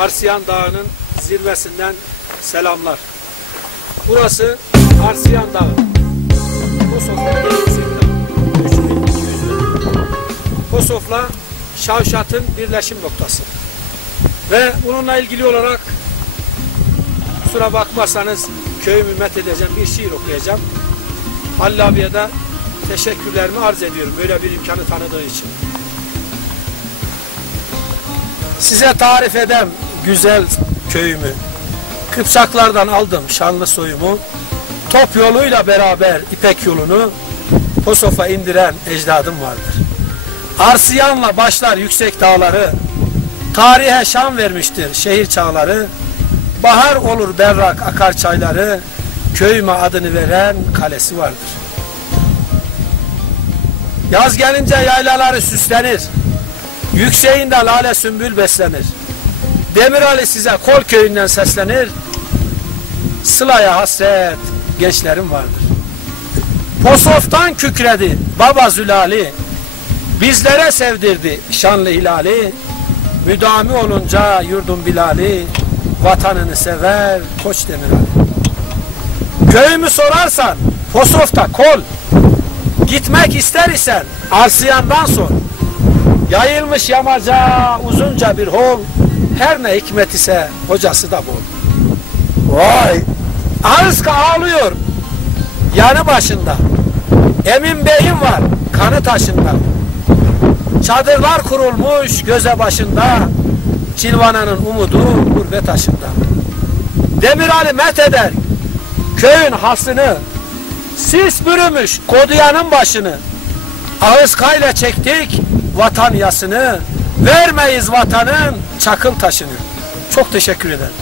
Arsiyan Dağı'nın zirvesinden selamlar. Burası Arsiyan Dağı. Kosof'ta en yüksek dağ. 3200 metre. Kosof'la Şavşat'ın birleşim noktası. Ve bununla ilgili olarak kusura bakmazsanız köyümü met edeceğim bir şiir okuyacağım. Halil abiye de teşekkürlerimi arz ediyorum böyle bir imkanı tanıdığı için. Size tarif edem güzel köyümü. Kıpçaklardan aldım şanlı soyumu. Top yoluyla beraber İpek yolunu Kosof'a indiren ecdadım vardır. Arsiyan'la başlar yüksek dağları, tarihe şan vermiştir şehir çağları. Bahar olur berrak akar çayları, köyüme adını veren kalesi vardır. Yaz gelince yaylaları süslenir, yükseğinde lale sümbül beslenir. Demir Ali size Kol köyünden seslenir, Sıla'ya hasret gençlerim vardır. Posof'tan kükredi baba Zülali, bizlere sevdirdi şanlı hilali, müdami olunca yurdun Bilali, vatanını sever Koç Demir Ali. Köyümü sorarsan Posof'ta kol, gitmek ister isen Arsiyan'dan sor. Yayılmış yamaca uzunca bir hol, her ne hikmet ise hocası da bol. Vay! Arıska ağlıyor yanı başında. Emin Bey'im var kanı taşında. Çadırlar kurulmuş göze başında. Cilvana'nın umudu gurbet taşında. Demir Ali met eder köyün hasını. Sis bürümüş koduyanın başını. Ağız kayla çektik vatan yasını. Vermeyiz vatanın çakıl taşını. Çok teşekkür ederim.